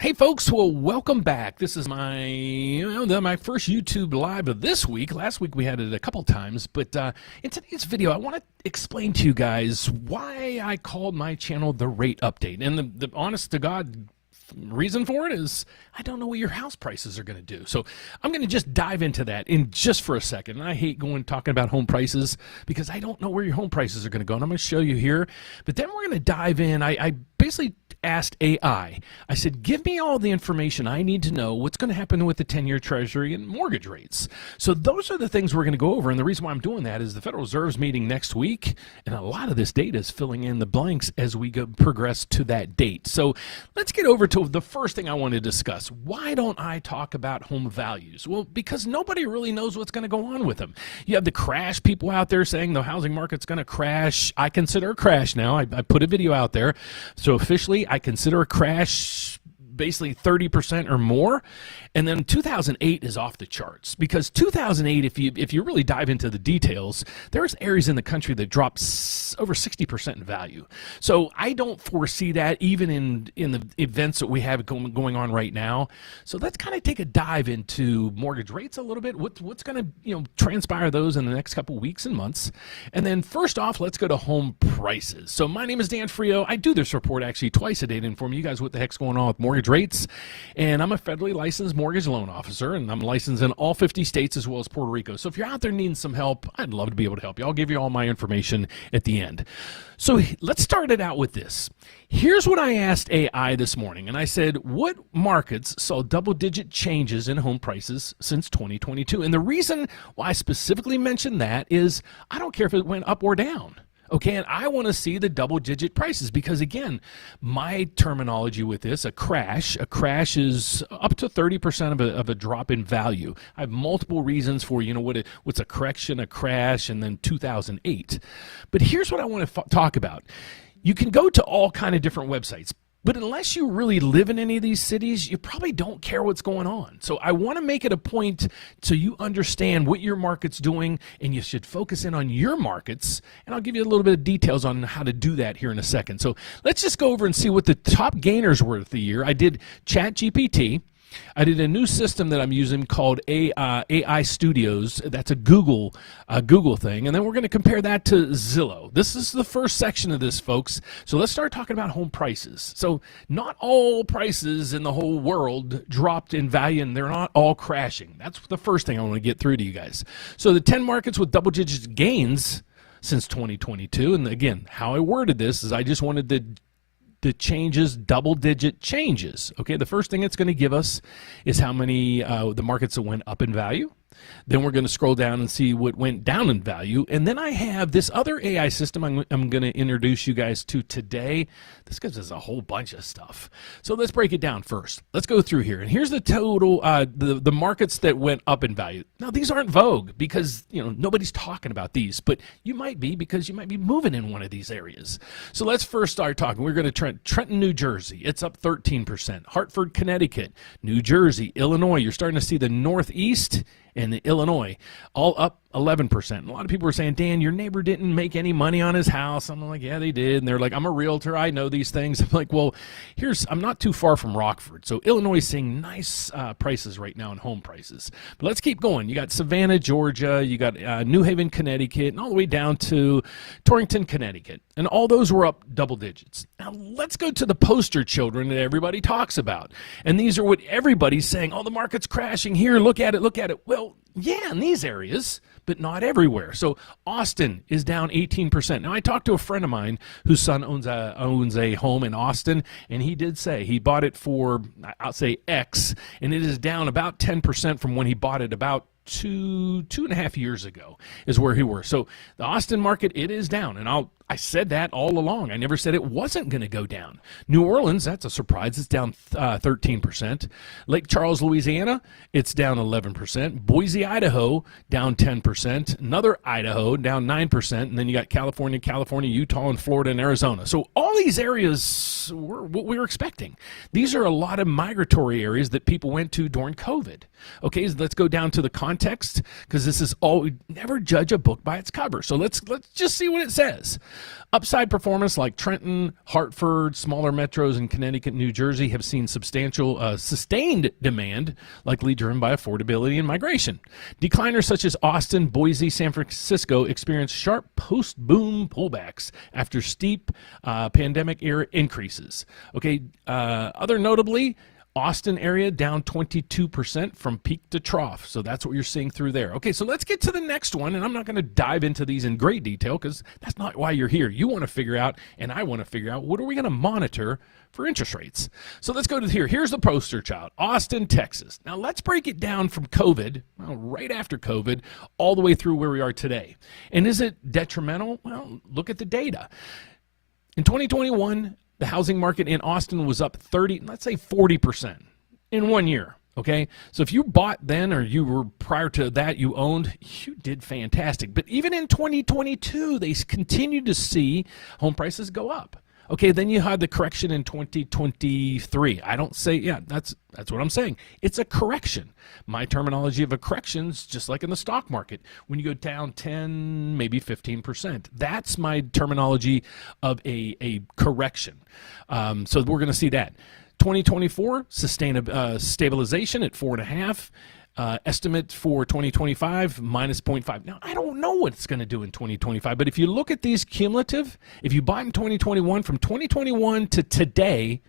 Hey folks, well, welcome back. This is my first YouTube live of this week. Last week we had it a couple times, but in today's video I want to explain to you guys why I called my channel The Rate Update. And the honest to God reason for it is I don't know what your house prices are going to do. So I'm going to just dive into that in just for a second. I hate talking about home prices because I don't know where your home prices are going to go, and I'm going to show you here. But then we're going to dive in. I basically asked AI. I said, give me all the information I need to know what's going to happen with the 10-year Treasury and mortgage rates. So those are the things we're going to go over. And the reason why I'm doing that is the Federal Reserve's meeting next week, and a lot of this data is filling in the blanks as we progress to that date. So let's get over to the first thing I want to discuss. Why don't I talk about home values? Well, because nobody really knows what's going to go on with them. You have the crash people out there saying the housing market's going to crash. I consider a crash now. I put a video out there. So officially, I consider a crash basically 30% or more. And then 2008 is off the charts, because 2008, if you really dive into the details, there's areas in the country that dropped over 60% in value. So I don't foresee that even in the events that we have going on right now. So let's kind of take a dive into mortgage rates a little bit. What's going to transpire those in the next couple weeks and months. And then first off, let's go to home prices. So my name is Dan Frio. I do this report actually twice a day to inform you guys what the heck's going on with mortgage rates. And I'm a federally licensed mortgage loan officer, and I'm licensed in all 50 states as well as Puerto Rico. So if you're out there needing some help, I'd love to be able to help you. I'll give you all my information at the end. So let's start it out with this. Here's what I asked AI this morning, and I said, what markets saw double-digit changes in home prices since 2022? And the reason why I specifically mentioned that is I don't care if it went up or down. Okay, and I want to see the double-digit prices because, again, my terminology with this, a crash is up to 30% of a drop in value. I have multiple reasons for, what's a correction, a crash, and then 2008. But here's what I want to talk about. You can go to all kind of different websites, but unless you really live in any of these cities, you probably don't care what's going on. So I want to make it a point so you understand what your market's doing, and you should focus in on your markets. And I'll give you a little bit of details on how to do that here in a second. So let's just go over and see what the top gainers were the year. I did ChatGPT. I did a new system that I'm using called AI Studios. That's a Google thing. And then we're going to compare that to Zillow. This is the first section of this, folks. So let's start talking about home prices. So not all prices in the whole world dropped in value, and they're not all crashing. That's the first thing I want to get through to you guys. So the 10 markets with double-digit gains since 2022. And again, how I worded this is I just wanted the changes, double-digit changes. Okay, the first thing it's going to give us is how many the markets that went up in value. Then we're going to scroll down and see what went down in value. And then I have this other AI system I'm going to introduce you guys to today. This gives us a whole bunch of stuff. So let's break it down first. Let's go through here. And here's the total, the markets that went up in value. Now, these aren't vogue because, nobody's talking about these, but you might be because you might be moving in one of these areas. So let's first start talking. We're going to Trenton, New Jersey. It's up 13%. Hartford, Connecticut, New Jersey, Illinois. You're starting to see the Northeast and Illinois all up 11%. A lot of people are saying, Dan, your neighbor didn't make any money on his house. I'm like, yeah, they did. And they're like, I'm a realtor. I know these things. I'm like, well, I'm not too far from Rockford. So Illinois is seeing nice prices right now in home prices. But let's keep going. You got Savannah, Georgia. You got New Haven, Connecticut, and all the way down to Torrington, Connecticut. And all those were up double digits. Now let's go to the poster children that everybody talks about. And these are what everybody's saying. Oh, the market's crashing here. Look at it. Look at it. Well, yeah, in these areas, but not everywhere. So Austin is down 18%. Now, I talked to a friend of mine whose son owns a home in Austin, and he did say he bought it for, I'll say X, and it is down about 10% from when he bought it about two and a half years ago is where he was. So the Austin market, it is down, and I said that all along. I never said it wasn't going to go down. New Orleans, that's a surprise. It's down 13%. Lake Charles, Louisiana, it's down 11%. Boise, Idaho, down 10%. Another Idaho, down 9%. And then you got California, Utah, and Florida, and Arizona. So all these areas were what we were expecting. These are a lot of migratory areas that people went to during COVID. Okay, so let's go down to the context, because this is all, never judge a book by its cover. So let's just see what it says. Upside performance like Trenton, Hartford, smaller metros in Connecticut, New Jersey have seen substantial sustained demand, likely driven by affordability and migration. Decliners such as Austin, Boise, San Francisco experienced sharp post-boom pullbacks after steep pandemic-era increases. Okay, other notably, Austin area down 22% from peak to trough. So that's what you're seeing through there. Okay, so let's get to the next one. And I'm not going to dive into these in great detail because that's not why you're here. You want to figure out, and I want to figure out, what are we going to monitor for interest rates? So let's go to here. Here's the poster child, Austin, Texas. Now let's break it down from COVID, well, right after COVID, all the way through where we are today. And is it detrimental? Well, look at the data. In 2021, the housing market in Austin was up 30, let's say 40% in 1 year. Okay, so if you bought then, or you were prior to that, you owned, you did fantastic. But even in 2022, they continued to see home prices go up. Okay, then you had the correction in 2023. I don't say, yeah, that's what I'm saying. It's a correction. My terminology of a correction is just like in the stock market. When you go down 10, maybe 15%. That's my terminology of a correction. So we're going to see that. 2024, stabilization at 4.5. Estimate for 2025, minus 0.5. Now, I don't know what it's going to do in 2025, but if you look at these cumulative, if you bought in 2021, from 2021 to today,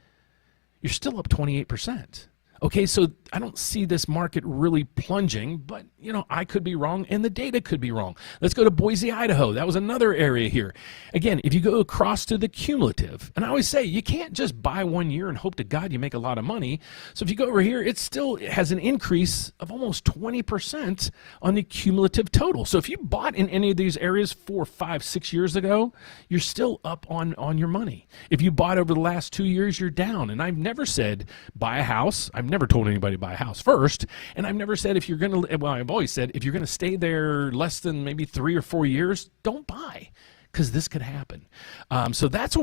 you're still up 28%. Okay, so I don't see this market really plunging, but, you know, I could be wrong, and the data could be wrong. Let's go to Boise, Idaho. That was another area here. Again, if you go across to the cumulative, and I always say, you can't just buy 1 year and hope to God you make a lot of money. So if you go over here, it still has an increase of almost 20% on the cumulative total. So if you bought in any of these areas 4, 5, 6 years ago, you're still up on your money. If you bought over the last 2 years, you're down. And I've never said buy a house. I've never told anybody to buy a house first, and I've never said if you're going to, well, I've always said if you're going to stay there less than maybe 3 or 4 years, don't buy, because this could happen. So that's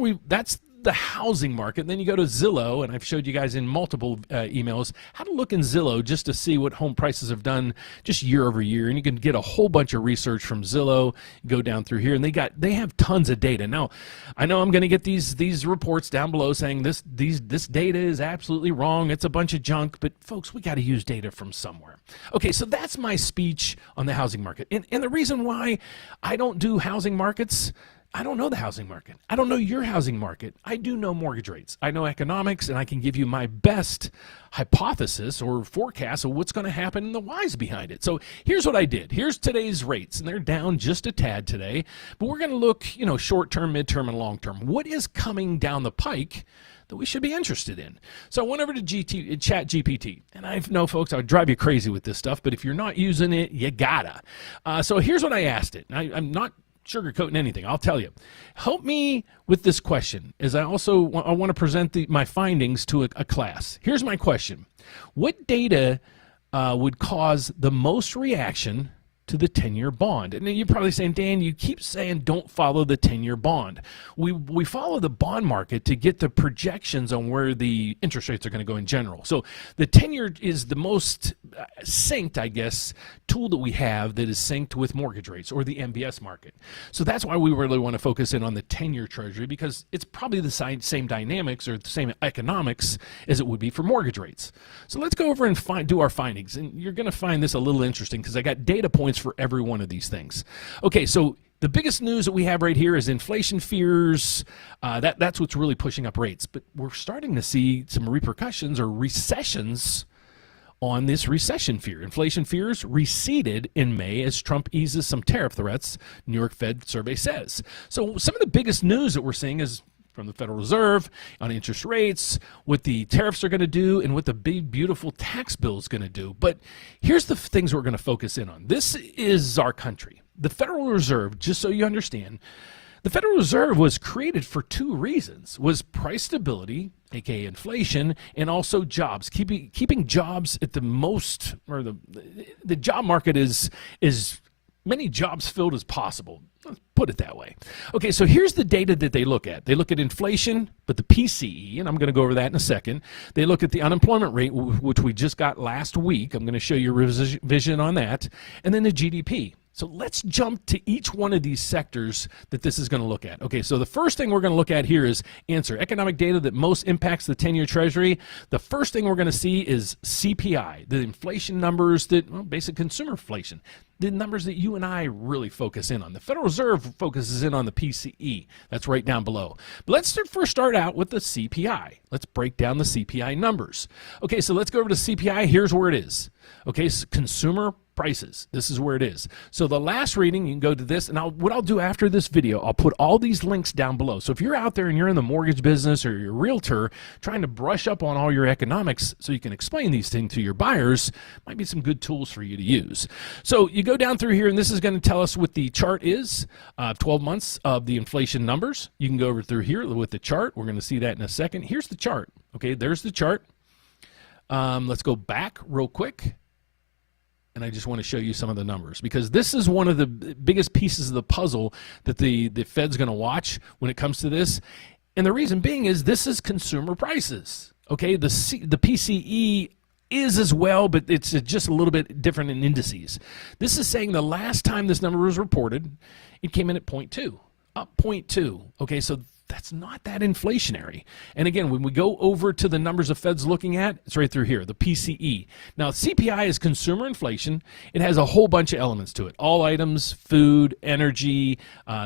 the housing market. And then you go to Zillow, and I've showed you guys in multiple emails how to look in Zillow just to see what home prices have done just year over year. And you can get a whole bunch of research from Zillow, go down through here, and they have tons of data. Now, I know I'm going to get these reports down below saying this data is absolutely wrong. It's a bunch of junk, but folks, we got to use data from somewhere. Okay, so that's my speech on the housing market. And the reason why I don't do housing markets, I don't know the housing market. I don't know your housing market. I do know mortgage rates. I know economics, and I can give you my best hypothesis or forecast of what's going to happen and the whys behind it. So here's what I did. Here's today's rates, and they're down just a tad today. But we're going to look, you know, short-term, mid-term, and long-term. What is coming down the pike that we should be interested in? So I went over to Chat GPT, and I know, folks, I would drive you crazy with this stuff, but if you're not using it, you gotta. So here's what I asked it. I'm not sugarcoating anything. I'll tell you. Help me with this question, as I want to present my findings to a class. Here's my question. What data would cause the most reaction to the 10-year bond? And then you're probably saying, Dan, you keep saying don't follow the 10-year bond. We follow the bond market to get the projections on where the interest rates are going to go in general. So the 10-year is the most synced, I guess, tool that we have that is synced with mortgage rates or the MBS market. So that's why we really want to focus in on the 10-year Treasury, because it's probably the same dynamics or the same economics as it would be for mortgage rates. So let's go over and do our findings. And you're going to find this a little interesting because I got data points for every one of these things. Okay, so the biggest news that we have right here is inflation fears. That's what's really pushing up rates. But we're starting to see some repercussions or recessions on this recession fear. Inflation fears receded in May as Trump eases some tariff threats, New York Fed survey says. So some of the biggest news that we're seeing is from the Federal Reserve on interest rates, what the tariffs are going to do, and what the big, beautiful tax bill is going to do. But here's the things we're going to focus in on. This is our country. The Federal Reserve, just so you understand, the Federal Reserve was created for two reasons, was price stability, aka inflation, and also jobs, keeping jobs at the most, or the job market is many jobs filled as possible. Let's put it that way. Okay, so here's the data that they look at. They look at inflation, but the PCE, and I'm going to go over that in a second. They look at the unemployment rate, which we just got last week. I'm going to show you a revision on that. And then the GDP. So let's jump to each one of these sectors that this is going to look at. Okay, so the first thing we're going to look at here is answer economic data that most impacts the 10-year Treasury. The first thing we're going to see is CPI, the inflation numbers that, well, basic consumer inflation, the numbers that you and I really focus in on. The Federal Reserve focuses in on the PCE. That's right down below. But let's first start out with the CPI. Let's break down the CPI numbers. Okay, so let's go over to CPI. Here's where it is. Okay, so consumer prices. This is where it is. So the last reading, you can go to this, and what I'll do after this video, I'll put all these links down below. So if you're out there and you're in the mortgage business or you're a realtor trying to brush up on all your economics so you can explain these things to your buyers, might be some good tools for you to use. So you go down through here, and this is going to tell us what the chart is, 12 months of the inflation numbers. You can go over through here with the chart. We're going to see that in a second. Here's the chart. Okay, there's the chart. Let's go back real quick. And I just want to show you some of the numbers, because this is one of the biggest pieces of the puzzle that the Fed's going to watch when it comes to this. And the reason being is this is consumer prices. Okay, the PCE is as well, but it's just a little bit different in indices. This is saying the last time this number was reported, it came in at 0.2, up 0.2. Okay, so that's not that inflationary. And again, when we go over to the numbers the Fed's looking at, it's right through here, the PCE. Now, CPI is consumer inflation. It has a whole bunch of elements to it. All items, food, energy,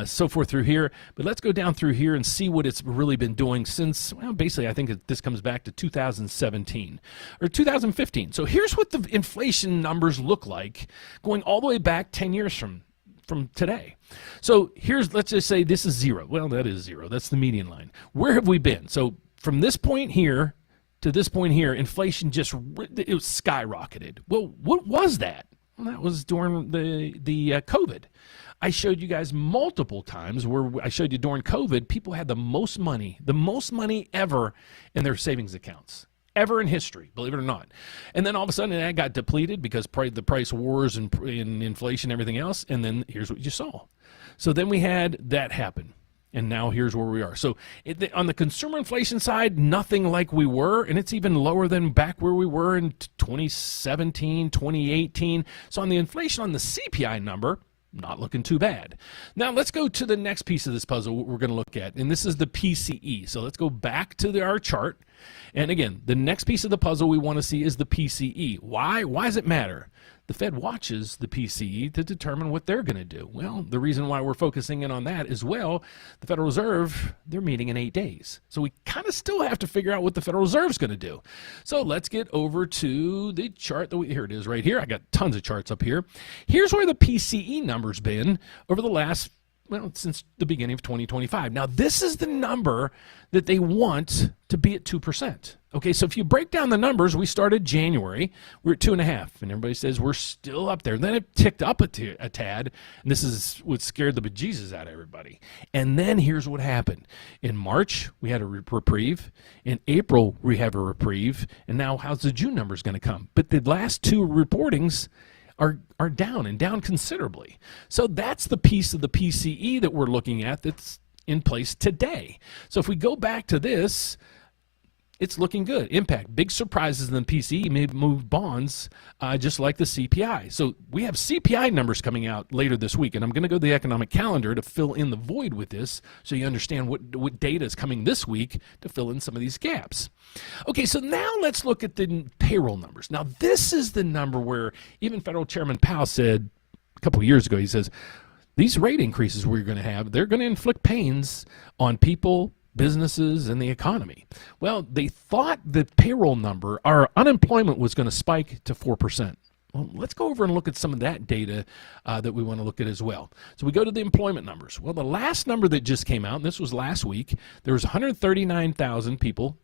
so forth through here. But let's go down through here and see what it's really been doing since, well, basically, I think this comes back to 2017 or 2015. So here's what the inflation numbers look like going all the way back 10 years from today. So here's, let's just say this is 0. Well, that is 0. That's the median line. Where have we been? So from this point here to this point here, inflation it was skyrocketed. Well, what was that? Well, that was during the COVID. I showed you guys multiple times where I showed you during COVID, people had the most money ever in their savings accounts. Ever in history, believe it or not. And then all of a sudden that got depleted because the price wars and inflation and everything else, and then here's what you saw. So then we had that happen, and now here's where we are. So on the consumer inflation side, nothing like we were, and it's even lower than back where we were in 2017, 2018. So on the inflation, on the CPI number, not looking too bad. Now let's go to the next piece of this puzzle we're going to look at, and this is the PCE. So let's go back to our chart. And again, the next piece of the puzzle we want to see is the PCE. Why? Why does it matter? The Fed watches the PCE to determine what they're going to do. Well, the reason why we're focusing in on that as well, the Federal Reserve, they're meeting in 8 days. So we kind of still have to figure out what the Federal Reserve's going to do. So let's get over to the chart. Here it is right here. I got tons of charts up here. Here's where the PCE number's been over the last, well, since the beginning of 2025. Now, this is the number that they want to be at 2%. Okay, so if you break down the numbers, we started January, we're at 2.5, and everybody says we're still up there. Then it ticked up a tad, and this is what scared the bejesus out of everybody. And then here's what happened. In March, we had a reprieve. In April, we have a reprieve. And now how's the June numbers going to come? But the last two reportings are down, and down considerably. So that's the piece of the PCE that we're looking at that's in place today. So if we go back to this, it's looking good. Impact, big surprises in the PCE may move bonds just like the CPI. So we have CPI numbers coming out later this week, and I'm going to go to the economic calendar to fill in the void with this so you understand what data is coming this week to fill in some of these gaps. Okay, so now let's look at the payroll numbers. Now this is the number where even Federal Chairman Powell said a couple of years ago, he says, these rate increases we're going to have, they're going to inflict pains on people, businesses, and the economy. Well, they thought the payroll number, our unemployment was going to spike to 4%. Well, let's go over and look at some of that data that we want to look at as well. So we go to the employment numbers. Well, the last number that just came out, and this was last week, there was 139,000 people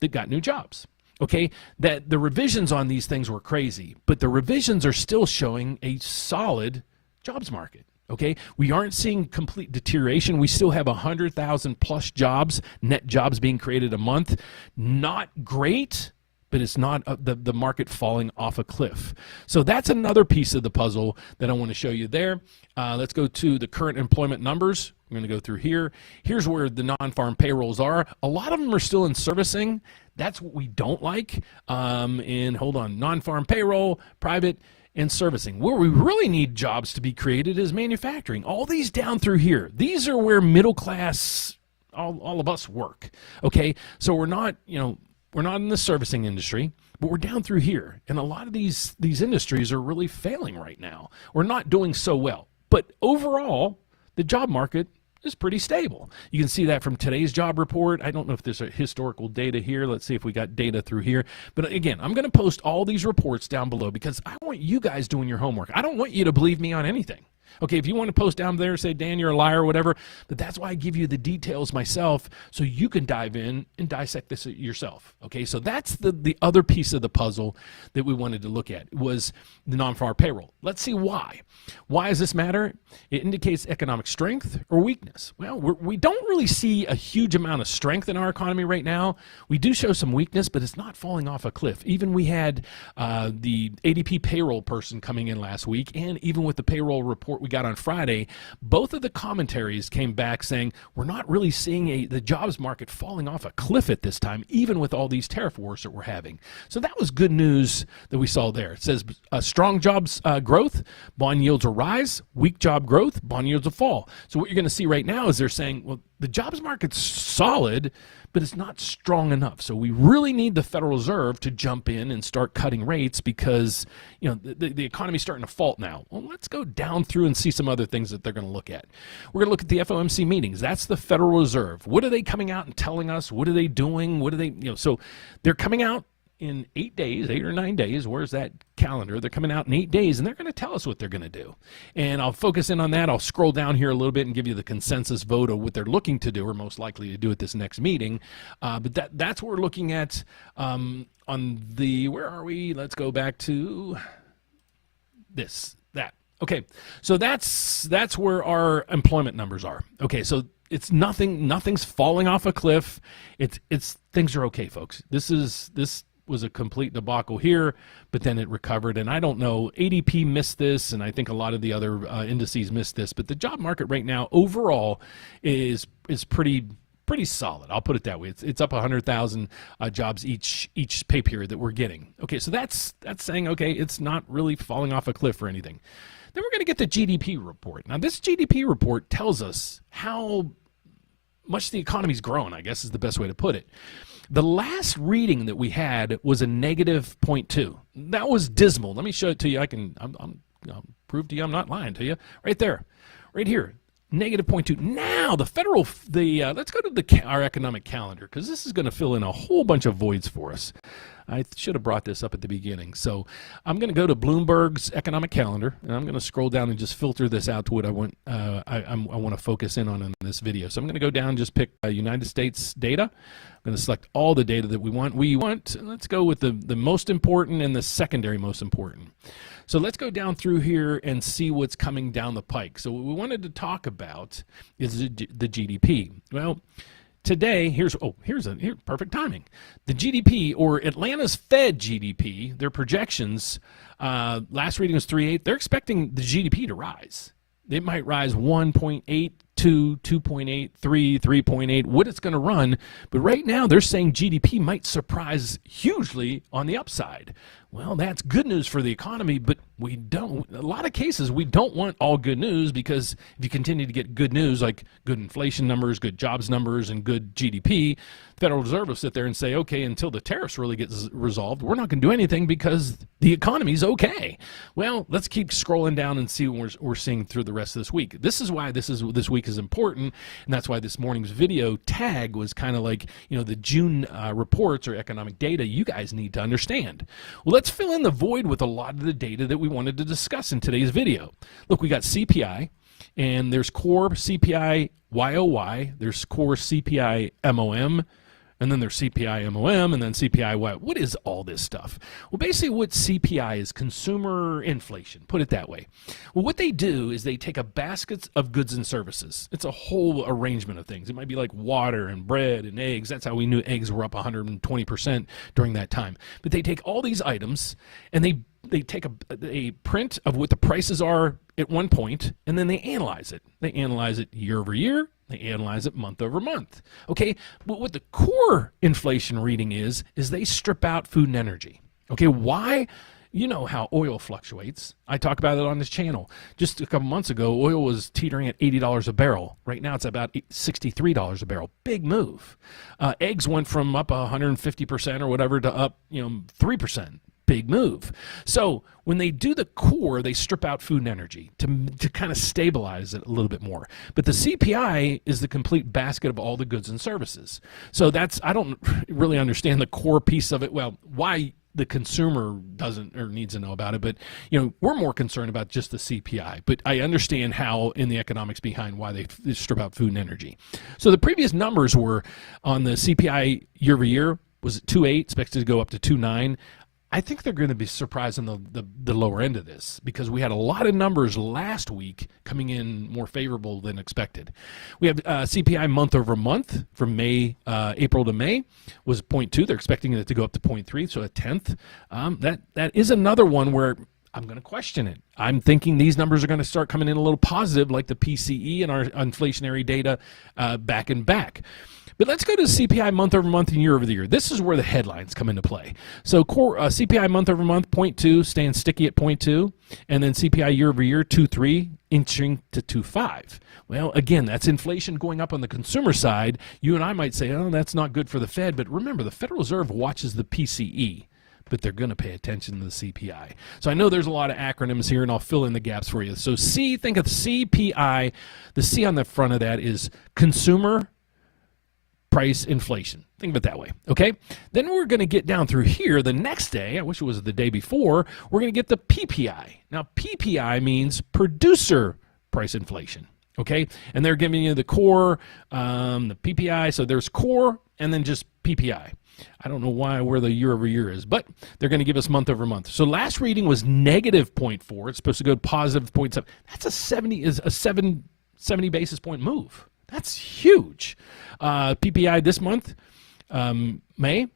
that got new jobs. Okay, that the revisions on these things were crazy, but the revisions are still showing a solid jobs market. Okay, we aren't seeing complete deterioration. We still have 100,000 plus jobs, net jobs being created a month. Not great, but it's not the market falling off a cliff. So that's another piece of the puzzle that I want to show you there. Let's go to the current employment numbers. I'm going to go through here. Here's where the non-farm payrolls are. A lot of them are still in servicing. That's what we don't like. And hold on, non-farm payroll, private. and servicing. Where we really need jobs to be created is manufacturing. All these down through here, these are where middle class, all of us work. Okay, so we're not in the servicing industry, but we're down through here, and a lot of these industries are really failing right now. We're not doing so well, but overall, the job market is pretty stable. You can see that from today's job report. I don't know if there's a historical data here. Let's see if we got data through here. But again, I'm going to post all these reports down below because I want you guys doing your homework. I don't want you to believe me on anything. Okay, if you want to post down there, say, Dan, you're a liar or whatever, but that's why I give you the details myself so you can dive in and dissect this yourself. Okay, so that's the other piece of the puzzle that we wanted to look at was the non-farm payroll. Let's see why. Why does this matter? It indicates economic strength or weakness. Well, we don't really see a huge amount of strength in our economy right now. We do show some weakness, but it's not falling off a cliff. Even we had the ADP payroll person coming in last week, and even with the payroll report we got on Friday, both of the commentaries came back saying we're not really seeing the jobs market falling off a cliff at this time, even with all these tariff wars that we're having. So that was good news that we saw there. It says strong jobs growth, bond yields will rise, weak job growth, bond yields will fall. So what you're going to see right now is they're saying, well, the jobs market's solid, but it's not strong enough. So we really need the Federal Reserve to jump in and start cutting rates because, the economy's starting to fault now. Well, let's go down through and see some other things that they're going to look at. We're going to look at the FOMC meetings. That's the Federal Reserve. What are they coming out and telling us? What are they doing? What are they, so they're coming out in 8 days, 8 or 9 days. Where's that calendar? They're coming out in 8 days, and they're going to tell us what they're going to do. And I'll focus in on that. I'll scroll down here a little bit and give you the consensus vote of what they're looking to do or most likely to do at this next meeting. But that's what we're looking at on the, where are we? Let's go back to that. Okay, so that's where our employment numbers are. Okay, so it's nothing's falling off a cliff. It's things are okay, folks. This was a complete debacle here, but then it recovered. And I don't know, ADP missed this, and I think a lot of the other indices missed this, but the job market right now overall is pretty solid. I'll put it that way. It's up 100,000 jobs each pay period that we're getting. Okay, so that's saying, okay, it's not really falling off a cliff or anything. Then we're going to get the GDP report. Now, this GDP report tells us how much the economy's grown, I guess is the best way to put it. The last reading that we had was a negative 0.2. That was dismal. Let me show it to you. I'll prove to you I'm not lying to you. Right there, right here, negative 0.2. Now let's go to our economic calendar because this is going to fill in a whole bunch of voids for us. I should have brought this up at the beginning. So I'm going to go to Bloomberg's economic calendar, and I'm going to scroll down and just filter this out to what I want. I want to focus in on in this video. So I'm going to go down and just pick United States data. I'm going to select all the data that we want. Let's go with the most important and the secondary most important. So let's go down through here and see what's coming down the pike. So what we wanted to talk about is the GDP. Well, today, here's perfect timing. The GDP, or Atlanta's Fed GDP, their projections, last reading was 3.8. They're expecting the GDP to rise. It might rise 1.8, 2.8, 3.8, what it's going to run. But right now, they're saying GDP might surprise hugely on the upside. Well, that's good news for the economy, but a lot of cases, we don't want all good news because if you continue to get good news, like good inflation numbers, good jobs numbers, and good GDP, the Federal Reserve will sit there and say, okay, until the tariffs really get resolved, we're not going to do anything because the economy's okay. Well, let's keep scrolling down and see what we're seeing through the rest of this week. This is why this week is important, and that's why this morning's video tag was kind of like, the June reports or economic data you guys need to understand. Well, let's fill in the void with a lot of the data that we wanted to discuss in today's video. Look, we got CPI, and there's core CPI YOY, there's core CPI MOM, and then there's CPI MOM, and then CPI Y. What is all this stuff? Well, basically what CPI is, consumer inflation, put it that way. Well, what they do is they take a basket of goods and services. It's a whole arrangement of things. It might be like water and bread and eggs. That's how we knew eggs were up 120% during that time. But they take all these items, and they take a print of what the prices are at one point, and then they analyze it. They analyze it year over year. They analyze it month over month. Okay, but what the core inflation reading is they strip out food and energy. Okay, why? You know how oil fluctuates. I talk about it on this channel. Just a couple months ago, oil was teetering at $80 a barrel. Right now, it's about $63 a barrel. Big move. Eggs went from up 150% or whatever to up, 3%. Big move. So when they do the core, they strip out food and energy to kind of stabilize it a little bit more. But the CPI is the complete basket of all the goods and services. So I don't really understand the core piece of it. Well, why the consumer doesn't or needs to know about it, but we're more concerned about just the CPI. But I understand how in the economics behind why they strip out food and energy. So the previous numbers were on the CPI year over year was at 2.8, expected to go up to 2.9. I think they're going to be surprised on the lower end of this because we had a lot of numbers last week coming in more favorable than expected. We have CPI month over month from April to May was 0.2. They're expecting it to go up to 0.3, so a tenth. That is another one where I'm going to question it. I'm thinking these numbers are going to start coming in a little positive like the PCE and our inflationary data back and back. But let's go to CPI month over month and year over the year. This is where the headlines come into play. So core CPI month over month, 0.2, staying sticky at 0.2. And then CPI year over year, 2.3, inching to 2.5. Well, again, that's inflation going up on the consumer side. You and I might say, oh, that's not good for the Fed. But remember, the Federal Reserve watches the PCE. But they're going to pay attention to the CPI. So I know there's a lot of acronyms here, and I'll fill in the gaps for you. So think of CPI. The C on the front of that is consumer price inflation. Think of it that way, okay? Then we're going to get down through here the next day. I wish it was the day before. We're going to get the PPI. Now, PPI means producer price inflation, okay? And they're giving you the core, the PPI. So there's core and then just PPI. I don't know where the year over year is, but they're going to give us month over month. So last reading was negative 0.4. It's supposed to go to positive 0.7. That's a 70 basis point move. That's huge. PPI this month, May,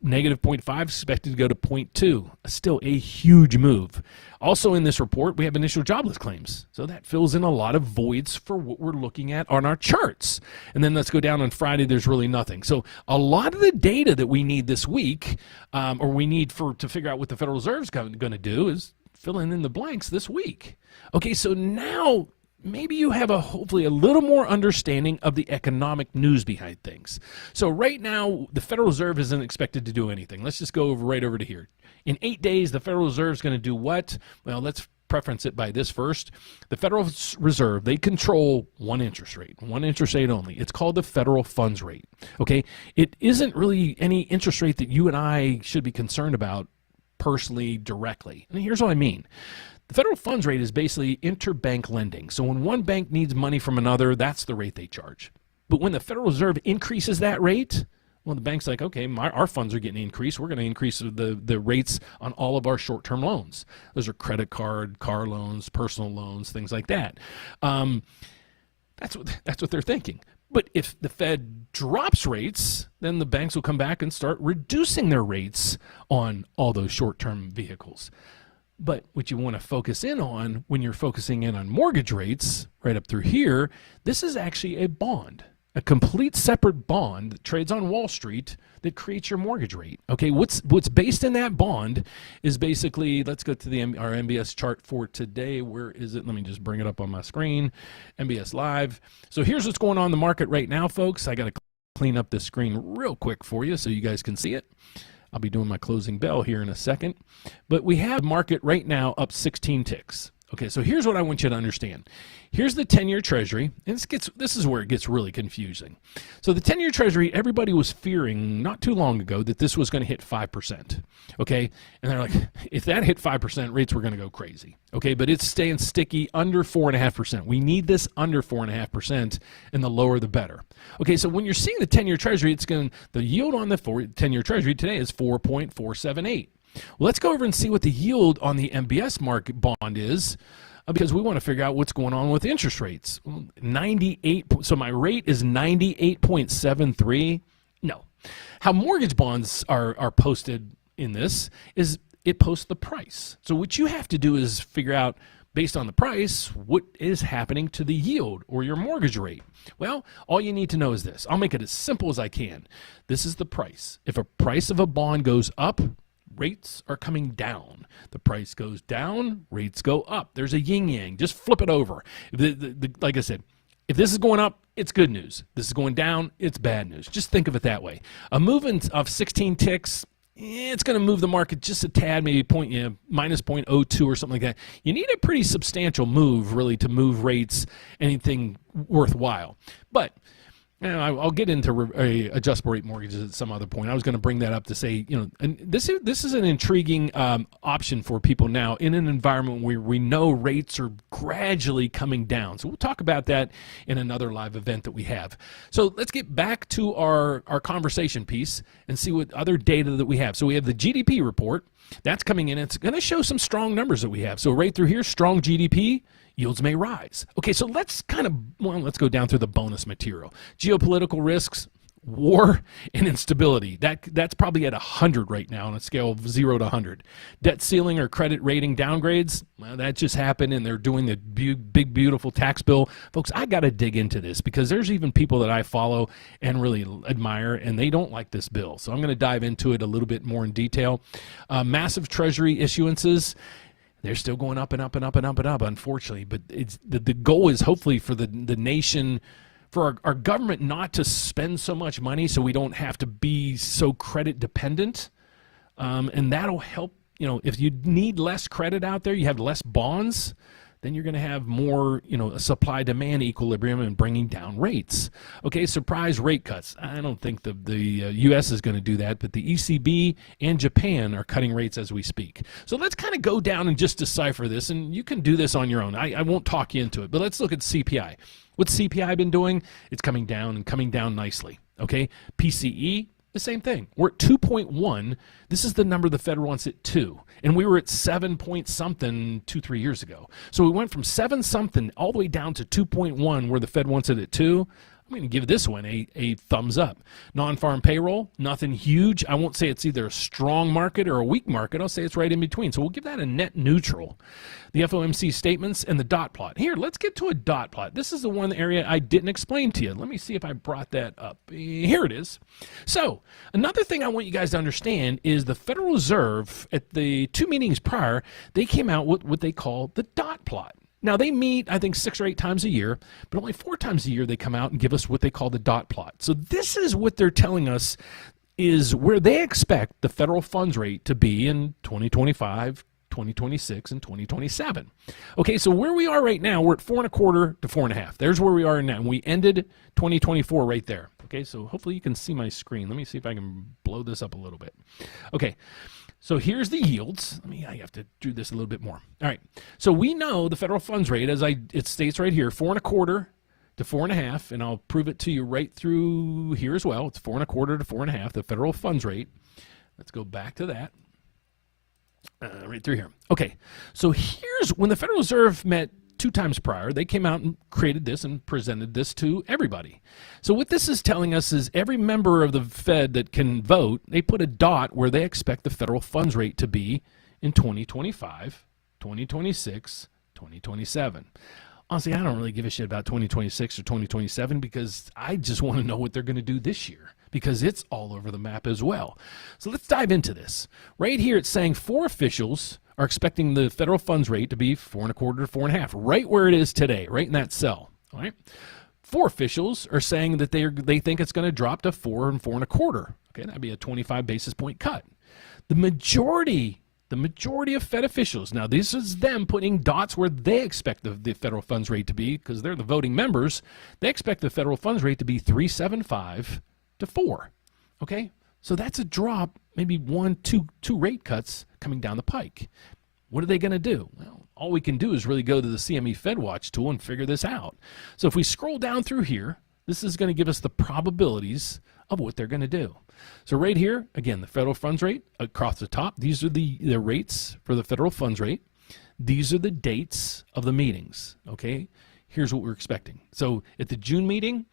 negative 0.5, expected to go to 0.2. Still a huge move. Also in this report, we have initial jobless claims. So that fills in a lot of voids for what we're looking at on our charts. And then let's go down on Friday, there's really nothing. So a lot of the data that we need this week, or we need to figure out what the Federal Reserve is going to do is filling in the blanks this week. Okay, so now maybe you have hopefully a little more understanding of the economic news behind things. So right now, the Federal Reserve isn't expected to do anything. Let's just go right over to here. In 8 days, the Federal Reserve is going to do what? Well, let's preference it by this first. The Federal Reserve, they control one interest rate only. It's called the federal funds rate, okay? It isn't really any interest rate that you and I should be concerned about personally directly. And here's what I mean. The federal funds rate is basically interbank lending. So when one bank needs money from another, that's the rate they charge. But when the Federal Reserve increases that rate, well, the bank's like, okay, our funds are getting increased. We're going to increase the rates on all of our short-term loans. Those are credit card, car loans, personal loans, things like that. That's what they're thinking. But if the Fed drops rates, then the banks will come back and start reducing their rates on all those short-term vehicles. But what you want to focus in on when you're focusing in on mortgage rates, right up through here, this is actually a bond, a complete separate bond that trades on Wall Street that creates your mortgage rate. Okay, what's based in that bond is basically, let's go to our MBS chart for today. Where is it? Let me just bring it up on my screen, MBS Live. So here's what's going on in the market right now, folks. I got to clean up this screen real quick for you so you guys can see it. I'll be doing my closing bell here in a second. But we have the market right now up 16 ticks. Okay, so here's what I want you to understand. Here's the 10-year Treasury, and this is where it gets really confusing. So the 10-year Treasury, everybody was fearing not too long ago that this was going to hit 5%, okay? And they're like, if that hit 5%, rates were going to go crazy, okay? But it's staying sticky under 4.5%. We need this under 4.5%, and the lower the better. Okay, so when you're seeing the 10-year Treasury, the yield on the 10-year Treasury today is 4.478. Well, let's go over and see what the yield on the MBS market bond is, because we want to figure out what's going on with interest rates. 98. So my rate is 98.73. No. How mortgage bonds are posted in this is it posts the price. So what you have to do is figure out, based on the price, what is happening to the yield or your mortgage rate. Well, all you need to know is this. I'll make it as simple as I can. This is the price. If a price of a bond goes up, rates are coming down. The price goes down, rates go up. There's a yin-yang. Just flip it over. Like I said, if this is going up, it's good news. This is going down, it's bad news. Just think of it that way. A movement of 16 ticks, it's going to move the market just a tad, maybe minus 0.02 or something like that. You need a pretty substantial move, really, to move rates, anything worthwhile. But I'll get into adjustable rate mortgages at some other point. I was going to bring that up to say, and this is an intriguing option for people now in an environment where we know rates are gradually coming down. So we'll talk about that in another live event that we have. So let's get back to our conversation piece and see what other data that we have. So we have the GDP report. That's coming in. It's going to show some strong numbers that we have. So right through here, strong GDP. Yields may rise. Okay, so let's let's go down through the bonus material. Geopolitical risks, war, and instability. That's probably at 100 right now on a scale of 0 to 100. Debt ceiling or credit rating downgrades, well, that just happened, and they're doing the big, beautiful tax bill. Folks, I got to dig into this because there's even people that I follow and really admire, and they don't like this bill. So I'm going to dive into it a little bit more in detail. Massive Treasury issuances. They're still going up and up and up and up and up, unfortunately. But it's the goal is hopefully for the nation, for our government not to spend so much money so we don't have to be so credit dependent. And that'll help, if you need less credit out there, you have less bonds, then you're going to have more, a supply-demand equilibrium and bringing down rates. Okay, surprise rate cuts. I don't think the U.S. is going to do that, but the ECB and Japan are cutting rates as we speak. So let's kind of go down and just decipher this, and you can do this on your own. I won't talk you into it, but let's look at CPI. What's CPI been doing? It's coming down and coming down nicely. Okay, PCE, the same thing. We're at 2.1. This is the number the Fed wants at 2. And we were at 7 point something 2-3 years ago. So we went from 7 something all the way down to 2.1 where the Fed wants it at 2. I'm going to give this one a thumbs up. Non-farm payroll, nothing huge. I won't say it's either a strong market or a weak market. I'll say it's right in between. So we'll give that a net neutral. The FOMC statements and the dot plot. Here, let's get to a dot plot. This is the one area I didn't explain to you. Let me see if I brought that up. Here it is. So another thing I want you guys to understand is the Federal Reserve, at the 2 meetings prior, they came out with what they call the dot plot. Now, they meet, I think, 6 or 8 times a year, but only 4 times a year they come out and give us what they call the dot plot. So this is what they're telling us is where they expect the federal funds rate to be in 2025, 2026, and 2027. Okay, so where we are right now, we're at 4.25 to 4.5. There's where we are now, and we ended 2024 right there. Okay, so hopefully you can see my screen. Let me see if I can blow this up a little bit. Okay. So here's the yields. I have to do this a little bit more. All right. So we know the federal funds rate, it states right here, 4.25 to 4.5, and I'll prove it to you right through here as well. It's 4.25 to 4.5, the federal funds rate. Let's go back to that. Right through here. Okay. So here's when the Federal Reserve met 2 times prior, they came out and created this and presented this to everybody. So what this is telling us is every member of the Fed that can vote, they put a dot where they expect the federal funds rate to be in 2025, 2026, 2027. Honestly, I don't really give a shit about 2026 or 2027 because I just want to know what they're going to do this year because it's all over the map as well. So let's dive into this. Right here it's saying 4 officials are expecting the federal funds rate to be 4.25 to 4.5, right where it is today, right in that cell. All right. 4 officials are saying that they think it's going to drop to 4 and 4.25. Okay, that'd be a 25 basis point cut. The majority of Fed officials, now this is them putting dots where they expect the federal funds rate to be because they're the voting members. They expect the federal funds rate to be 3.75 to 4. Okay, so that's a drop, maybe 2 rate cuts coming down the pike. What are they going to do? Well, all we can do is really go to the CME FedWatch tool and figure this out. So if we scroll down through here, this is going to give us the probabilities of what they're going to do. So right here, again, the federal funds rate across the top, these are the rates for the federal funds rate. These are the dates of the meetings, okay? Here's what we're expecting. So at the June meeting,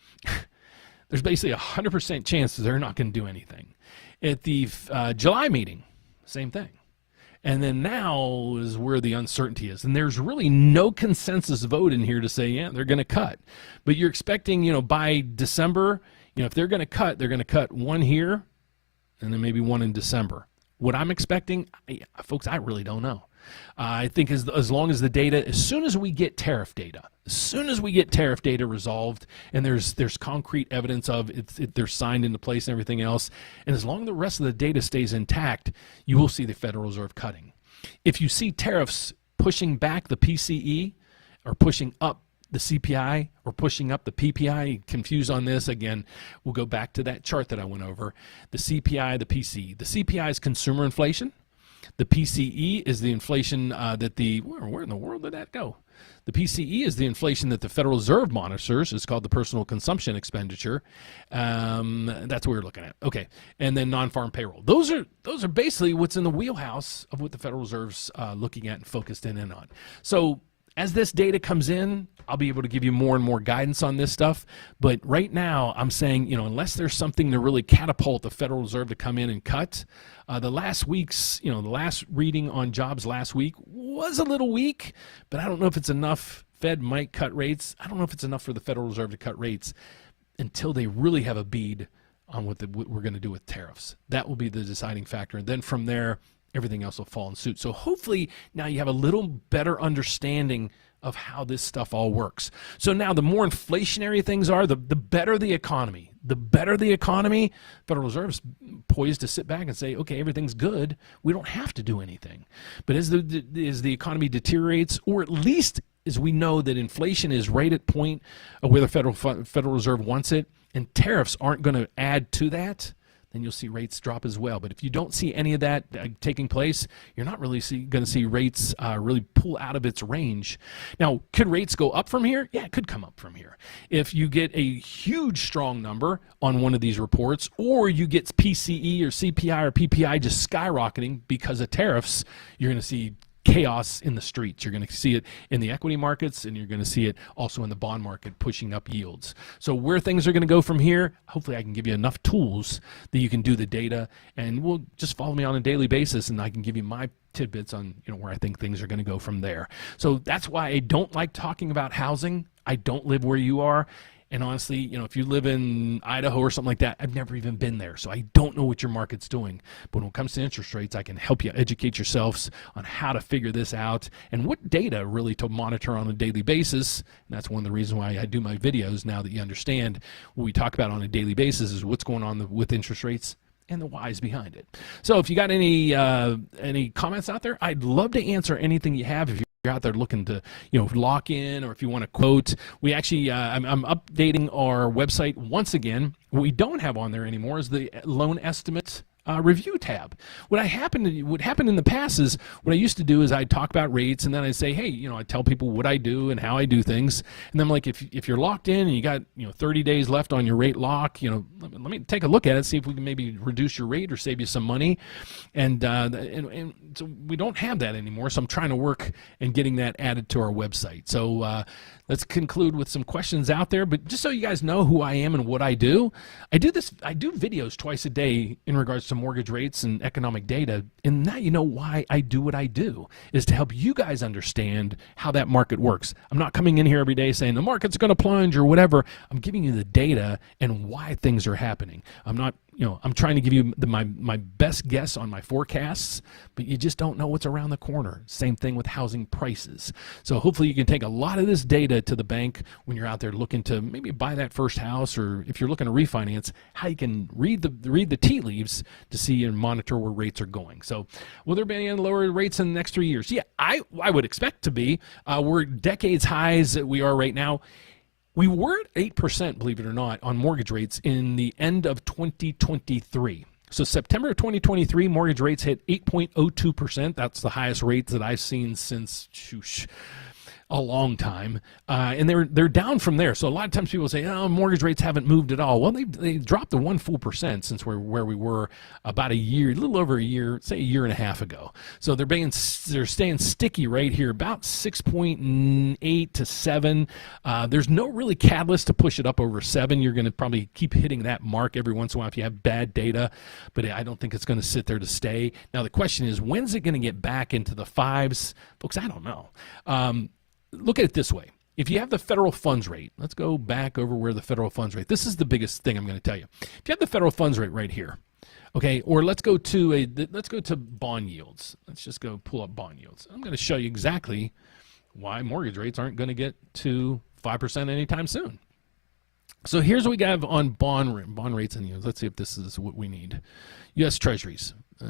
there's basically a 100% chance that they're not going to do anything. At the July meeting, same thing. And then now is where the uncertainty is. And there's really no consensus vote in here to say, yeah, they're going to cut. But you're expecting, by December, if they're going to cut 1 here and then maybe 1 in December. What I'm expecting, folks, I really don't know. I think as long as the data, as soon as we get tariff data, resolved, and there's concrete evidence of they're signed into place and everything else, and as long as the rest of the data stays intact, you will see the Federal Reserve cutting. If you see tariffs pushing back the PCE or pushing up the CPI or pushing up the PPI, confused on this, again, we'll go back to that chart that I went over. The CPI, the PCE. The CPI is consumer inflation. The PCE is the inflation that where in the world did that go? The PCE is the inflation that the Federal Reserve monitors. It's called the personal consumption expenditure. That's what we're looking at. Okay, and then non-farm payroll. Those are basically what's in the wheelhouse of what the Federal Reserve's looking at and focused in on. So as this data comes in, I'll be able to give you more and more guidance on this stuff. But right now, I'm saying, unless there's something to really catapult the Federal Reserve to come in and cut, the last reading on jobs last week was a little weak, but I don't know if it's enough. Fed might cut rates. I don't know if it's enough for the Federal Reserve to cut rates until they really have a bead on what we're going to do with tariffs. That will be the deciding factor. And then from there, everything else will fall in suit. So hopefully now you have a little better understanding of how this stuff all works. So now the more inflationary things are, the better the economy. The better the economy, Federal Reserve's poised to sit back and say, okay, everything's good. We don't have to do anything. But as the economy deteriorates, or at least as we know that inflation is right at point of where the Federal Reserve wants it, and tariffs aren't going to add to that, then you'll see rates drop as well. But if you don't see any of that taking place, you're not really going to see rates really pull out of its range. Now, could rates go up from here? Yeah, it could come up from here. If you get a huge strong number on one of these reports, or you get PCE or CPI or PPI just skyrocketing because of tariffs, you're going to see chaos in the streets. You're going to see it in the equity markets, and you're going to see it also in the bond market pushing up yields. So where things are going to go from here, hopefully I can give you enough tools that you can do the data, and we'll just follow me on a daily basis, and I can give you my tidbits on where I think things are going to go from there. So that's why I don't like talking about housing. I don't live where you are. And honestly, if you live in Idaho or something like that, I've never even been there. So I don't know what your market's doing. But when it comes to interest rates, I can help you educate yourselves on how to figure this out and what data really to monitor on a daily basis. And that's one of the reasons why I do my videos, now that you understand what we talk about on a daily basis is what's going on with interest rates and the whys behind it. So if you got any comments out there, I'd love to answer anything you have. If you're out there looking to lock in, or if you want to quote, we actually I'm updating our website once again. What we don't have on there anymore is the loan estimate review tab. What happened in the past is, what I used to do is I'd talk about rates, and then I'd say, hey, I tell people what I do and how I do things, and then I'm like, if you're locked in and you got 30 days left on your rate lock, let me take a look at it, see if we can maybe reduce your rate or save you some money, and so we don't have that anymore. So I'm trying to work and getting that added to our website. So let's conclude with some questions out there. But just so you guys know who I am and what I do videos twice a day in regards to mortgage rates and economic data. And now you know why I do what I do, is to help you guys understand how that market works. I'm not coming in here every day saying the market's going to plunge or whatever. I'm giving you the data and why things are happening. I'm not, I'm trying to give you my best guess on my forecasts, but you just don't know what's around the corner. Same thing with housing prices. So hopefully you can take a lot of this data to the bank when you're out there looking to maybe buy that first house, or if you're looking to refinance, how you can read the tea leaves to see and monitor where rates are going. So will there be any lower rates in the next 3 years? Yeah, I would expect to be. We're decades highs that we are right now. We were at 8%, believe it or not, on mortgage rates in the end of 2023. So September of 2023, mortgage rates hit 8.02%. That's the highest rates that I've seen since a long time, and they're down from there. So a lot of times people say, oh, mortgage rates haven't moved at all. Well, they dropped to 1 full percent since where we were about a little over a year, say a year and a half ago. So they're staying sticky right here, about 6.8 to 7. There's no really catalyst to push it up over 7. You're going to probably keep hitting that mark every once in a while if you have bad data, but I don't think it's going to sit there to stay. Now the question is, when's it going to get back into the 5s? Folks, I don't know. Look at it this way. If you have the federal funds rate, let's go back over where the federal funds rate, this is the biggest thing I'm going to tell you. If you have the federal funds rate right here, Okay, or let's go to bond yields. Let's just go pull up bond yields. I'm going to show you exactly why mortgage rates aren't going to get to 5% anytime soon. So here's what we have on bond rates and yields. Let's see if this is what we need. U.S. Treasuries. Is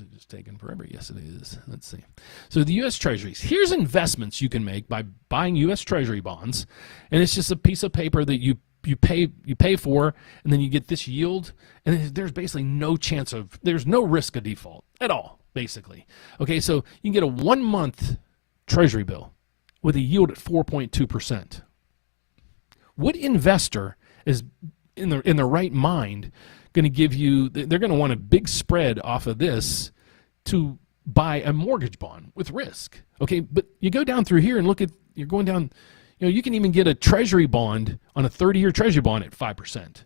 it just taking forever? Yes, it is. Let's see. So the U.S. Treasuries. Here's investments you can make by buying U.S. Treasury bonds, and it's just a piece of paper that you pay for, and then you get this yield, and there's basically there's no risk of default at all, basically. Okay, so you can get a 1-month Treasury bill with a yield at 4.2%. What investor is in the right mind going to give you? They're going to want a big spread off of this to buy a mortgage bond with risk. Okay, but you go down through here and you're going down. You can even get a Treasury bond on a 30-year Treasury bond at 5%.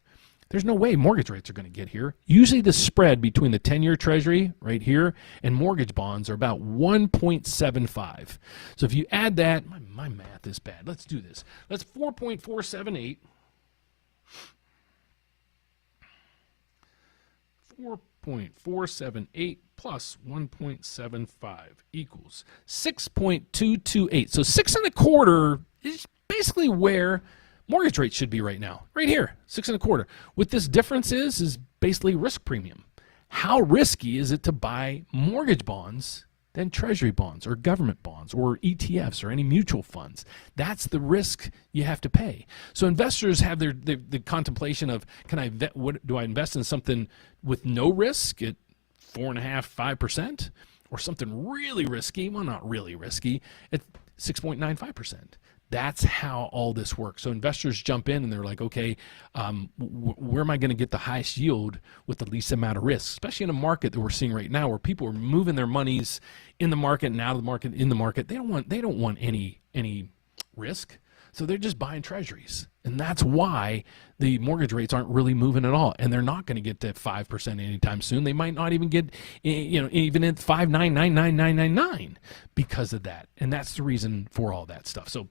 There's no way mortgage rates are going to get here. Usually the spread between the 10-year Treasury right here and mortgage bonds are about 1.75. So if you add that, my math is bad. Let's do this. That's 4.478. 4.478 plus 1.75 equals 6.228. So 6.25 is basically where mortgage rates should be right now. Right here, 6.25. What this difference is basically risk premium. How risky is it to buy mortgage bonds than Treasury bonds or government bonds or ETFs or any mutual funds? That's the risk you have to pay. So investors have the contemplation of, do I invest in something with no risk at 4.5%, 5%, or something really risky? Well, not really risky, at 6.95%. That's how all this works. So investors jump in and they're like, okay, where am I going to get the highest yield with the least amount of risk? Especially in a market that we're seeing right now, where people are moving their monies in the market and out of the market, in the market. They don't want any risk. So they're just buying treasuries. And that's why the mortgage rates aren't really moving at all. And they're not going to get to 5% anytime soon. They might not even get, even at 5.99999 because of that. And that's the reason for all that stuff. So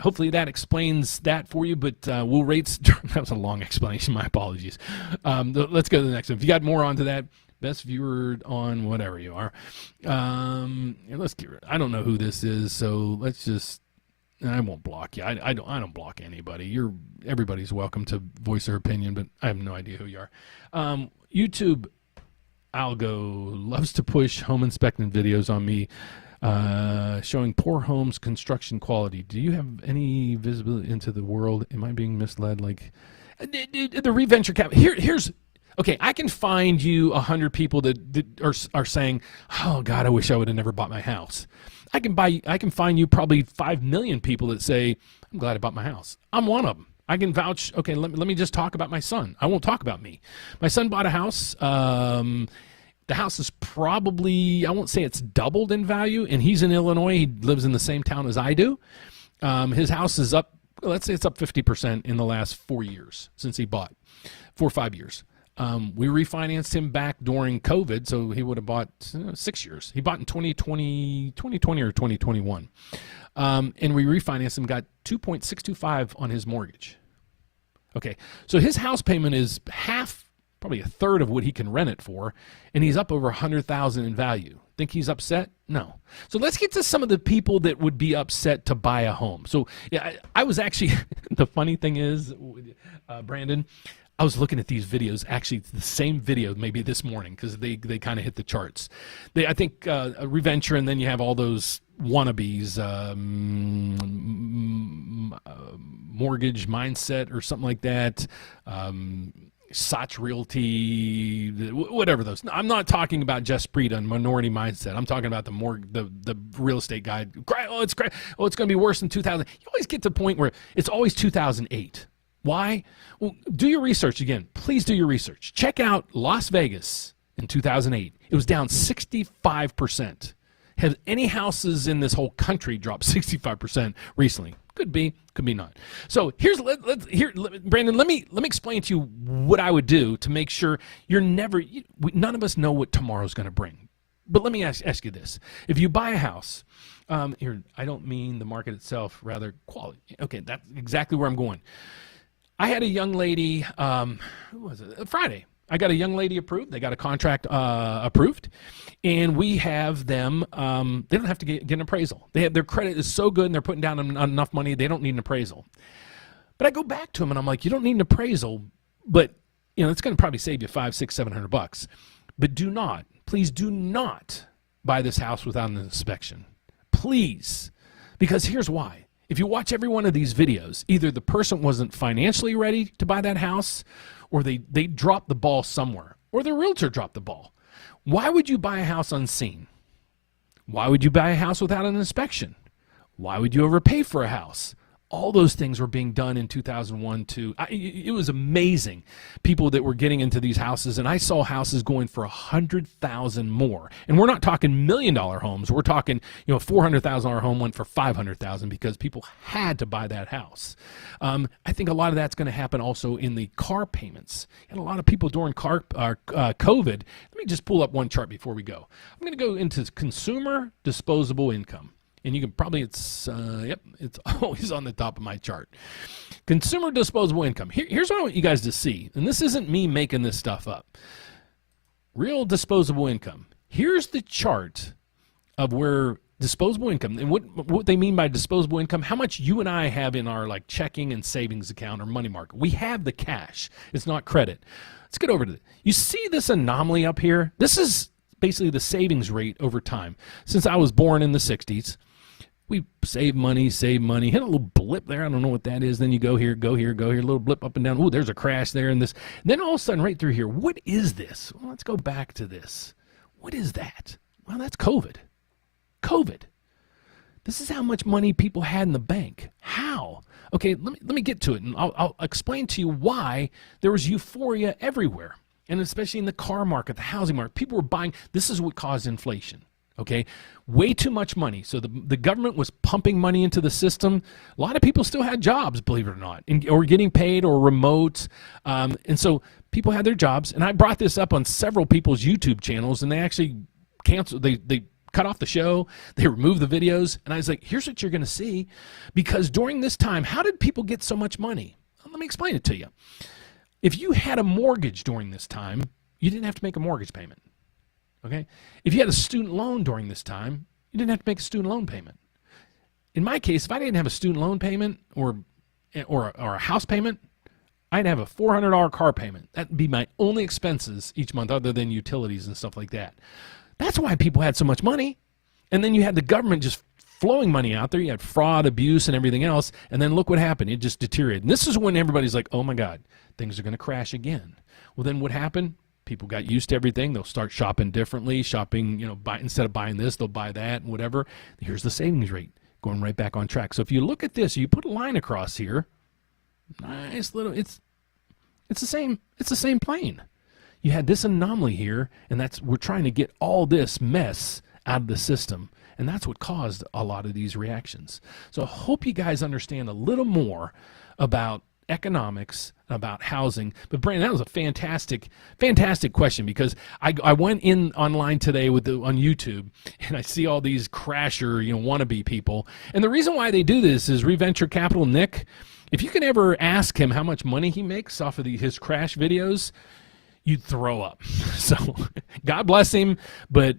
hopefully that explains that for you. But will rates, that was a long explanation. My apologies. Let's go to the next one. If you got more onto that, best viewer on whatever you are. I don't know who this is. So let's just, I won't block you. I don't block anybody. Everybody's welcome to voice their opinion, but I have no idea who you are. YouTube algo loves to push home inspection videos on me, showing poor homes construction quality. Do you have any visibility into the world? Am I being misled? Like the reventure cap. Here's okay. I can find you 100 people that are saying, "Oh God, I wish I would have never bought my house." I can find you probably 5 million people that say, I'm glad I bought my house. I'm one of them. I can vouch. Okay, let me just talk about my son. I won't talk about me. My son bought a house. The house is probably, I won't say it's doubled in value, and he's in Illinois. He lives in the same town as I do. His house is up, let's say it's up 50% in the last 4 years since he bought, 4 or 5 years. We refinanced him back during COVID, so he would have bought 6 years. He bought in 2020 or 2021. And we refinanced him, got 2.625 on his mortgage. Okay, so his house payment is half, probably a third of what he can rent it for, and he's up over $100,000 in value. Think he's upset? No. So let's get to some of the people that would be upset to buy a home. So yeah, I was actually, the funny thing is, Brandon, I was looking at these videos, actually the same video maybe this morning, because they kind of hit the charts. I think Reventure, and then you have all those wannabes, Mortgage Mindset or something like that, Soch Realty, whatever those. I'm not talking about Jess Breed on Minority Mindset. I'm talking about the real estate guy. Oh, it's great. Oh, it's going to be worse than 2000. You always get to the point where it's always 2008. Why? Well, do your research again. Please do your research. Check out Las Vegas in 2008. It was down 65%. Have any houses in this whole country dropped 65% recently? Could be, could be not. So Brandon, let me explain to you what I would do to make sure none of us know what tomorrow's going to bring. But let me ask you this. If you buy a house, I don't mean the market itself, rather quality. Okay, that's exactly where I'm going. I had a young lady, who was it? Friday. I got a young lady approved. They got a contract approved, and we have them. They don't have to get an appraisal. Their credit is so good, and they're putting down enough money. They don't need an appraisal. But I go back to them, and I'm like, you don't need an appraisal, but it's going to probably save you $500, $600, $700. But please do not buy this house without an inspection. Please, because here's why. If you watch every one of these videos, either the person wasn't financially ready to buy that house, or they dropped the ball somewhere, or the realtor dropped the ball. Why would you buy a house unseen? Why would you buy a house without an inspection? Why would you overpay for a house? All those things were being done in 2001 too. It was amazing, people that were getting into these houses, and I saw houses going for $100,000 more. And we're not talking $1 million homes. We're talking, a $400,000 home went for $500,000 because people had to buy that house. I think a lot of that's going to happen also in the car payments. And a lot of people during COVID. Let me just pull up one chart before we go. I'm going to go into consumer disposable income. And you can probably, it's always on the top of my chart. Consumer disposable income. Here's what I want you guys to see. And this isn't me making this stuff up. Real disposable income. Here's the chart of where disposable income, and what they mean by disposable income, how much you and I have in our checking and savings account or money market. We have the cash. It's not credit. Let's get over to it. You see this anomaly up here? This is basically the savings rate over time. Since I was born in the 60s, we save money, hit a little blip there. I don't know what that is. Then you go here, a little blip up and down. Ooh, there's a crash there and this. And then all of a sudden right through here, what is this? Well, let's go back to this. What is that? Well, that's COVID. This is how much money people had in the bank. How? Okay, let me get to it, and I'll explain to you why there was euphoria everywhere, and especially in the car market, the housing market. People were buying. This is what caused inflation. Okay, way too much money. So the government was pumping money into the system. A lot of people still had jobs, believe it or not, or getting paid or remote. And so people had their jobs. And I brought this up on several people's YouTube channels, and they actually canceled. They cut off the show. They removed the videos. And I was like, here's what you're going to see. Because during this time, how did people get so much money? Well, let me explain it to you. If you had a mortgage during this time, you didn't have to make a mortgage payment. Okay? If you had a student loan during this time, you didn't have to make a student loan payment. In my case, if I didn't have a student loan payment or a house payment, I'd have a $400 car payment. That'd be my only expenses each month other than utilities and stuff like that. That's why people had so much money. And then you had the government just flowing money out there. You had fraud, abuse, and everything else. And then look what happened. It just deteriorated. And this is when everybody's like, oh, my God, things are going to crash again. Well, then what happened? People got used to everything. They'll start shopping differently. Instead of buying this, they'll buy that and whatever. Here's the savings rate going right back on track. So if you look at this, you put a line across here. Nice little. It's the same plane. You had this anomaly here, and we're trying to get all this mess out of the system, and that's what caused a lot of these reactions. So I hope you guys understand a little more about economics, about housing. But Brandon, that was a fantastic question, because I went in online today on YouTube, and I see all these crasher, wannabe people. And the reason why they do this is Reventure Capital Nick. If you can ever ask him how much money he makes off of his crash videos, you'd throw up. So God bless him, but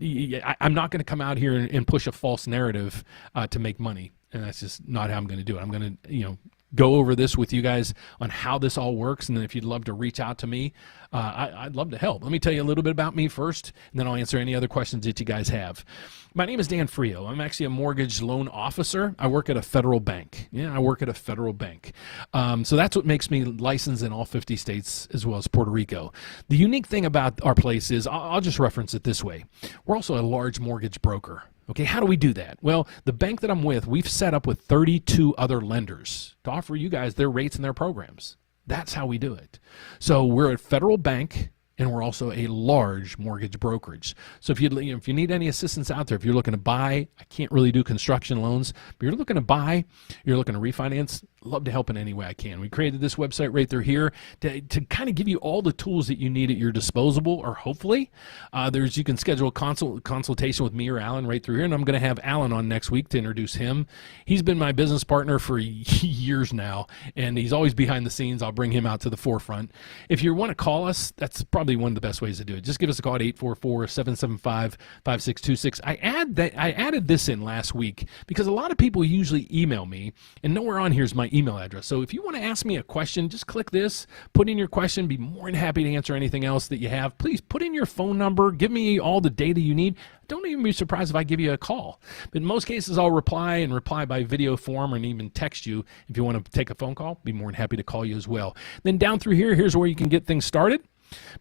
I'm not going to come out here and push a false narrative to make money. And that's just not how I'm going to do it. I'm going to, go over this with you guys on how this all works. And then if you'd love to reach out to me, I'd love to help. Let me tell you a little bit about me first, and then I'll answer any other questions that you guys have. My name is Dan Frio. I'm actually a mortgage loan officer. I work at a federal bank. Yeah, I work at a federal bank. So that's what makes me licensed in all 50 states as well as Puerto Rico. The unique thing about our place is, I'll just reference it this way. We're also a large mortgage broker. Okay, how do we do that? Well, the bank that I'm with, we've set up with 32 other lenders to offer you guys their rates and their programs. That's how we do it. So we're a federal bank, and we're also a large mortgage brokerage. So if you need any assistance out there, if you're looking to buy, I can't really do construction loans, but you're looking to buy, you're looking to refinance, love to help in any way I can. We created this website right through here to kind of give you all the tools that you need at your disposal, or hopefully. You can schedule a consultation with me or Alan right through here, and I'm going to have Alan on next week to introduce him. He's been my business partner for years now, and he's always behind the scenes. I'll bring him out to the forefront. If you want to call us, that's probably one of the best ways to do it. Just give us a call at 844-775-5626. I added this in last week because a lot of people usually email me, and nowhere on here is my email address. So if you want to ask me a question, just click this, put in your question, be more than happy to answer anything else that you have. Please put in your phone number, give me all the data you need. Don't even be surprised if I give you a call. But in most cases, I'll reply by video form, and even text you. If you want to take a phone call, be more than happy to call you as well. Then down through here, here's where you can get things started.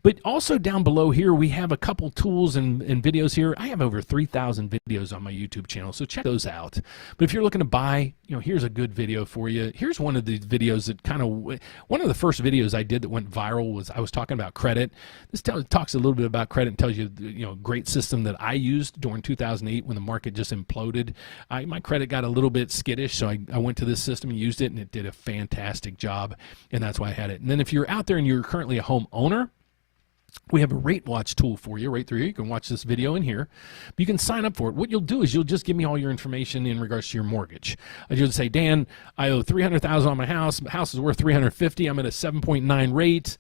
But also down below here, we have a couple tools and videos here. I have over 3,000 videos on my YouTube channel, so check those out. But if you're looking to buy, here's a good video for you. Here's one of the videos that one of the first videos I did that went viral was I was talking about credit. This talks a little bit about credit and tells you, a great system that I used during 2008 when the market just imploded. My credit got a little bit skittish, so I went to this system and used it, and it did a fantastic job, and that's why I had it. And then if you're out there and you're currently a homeowner, we have a RateWatch tool for you right through here. You can watch this video in here. You can sign up for it. What you'll do is you'll just give me all your information in regards to your mortgage. You'll say, Dan, I owe $300,000 on my house. My house is worth $350,000. I'm at a 7.9 rate.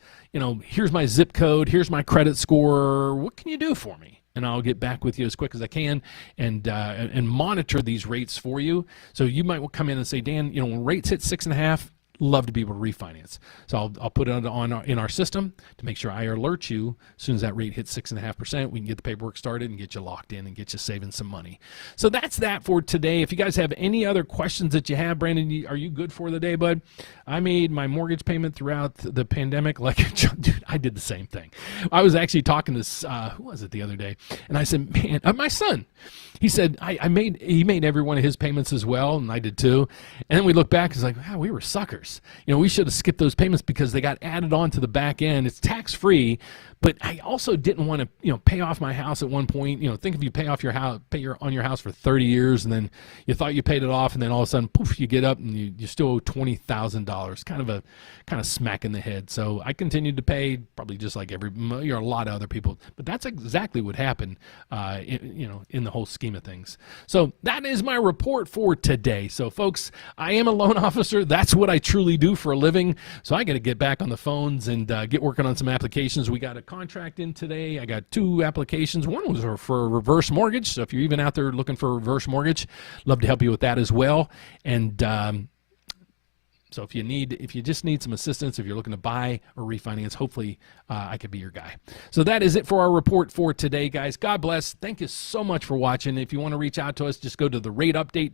Here's my zip code. Here's my credit score. What can you do for me? And I'll get back with you as quick as I can and monitor these rates for you. So you might come in and say, Dan, when rates hit 6.5, love to be able to refinance. So I'll put it in our system to make sure I alert you as soon as that rate hits 6.5%. We can get the paperwork started and get you locked in and get you saving some money. So that's that for today. If you guys have any other questions that you have, Brandon, are you good for the day, bud? I made my mortgage payment throughout the pandemic. Dude, I did the same thing. I was actually talking to who was it the other day, and I said, man, my son. He said he made every one of his payments as well, and I did too. And then we look back, it's like, wow, we were suckers. We should have skipped those payments because they got added on to the back end. It's tax-free, but I also didn't want to, pay off my house at one point. Think if you pay off your house, on your house for 30 years, and then you thought you paid it off, and then all of a sudden, poof, you get up and you still owe $20,000. Kind of smack in the head. So I continued to pay, probably just like a lot of other people. But that's exactly what happened, in the whole scheme of things. So that is my report for today. So folks, I am a loan officer. That's what I truly do for a living. So I got to get back on the phones and get working on some applications. We got a contract in today. I got 2 applications. One was for a reverse mortgage. So if you're even out there looking for a reverse mortgage, love to help you with that as well. And so if you just need some assistance, if you're looking to buy or refinance, hopefully I could be your guy. So that is it for our report for today, guys. God bless. Thank you so much for watching. If you want to reach out to us, just go to the Rate Update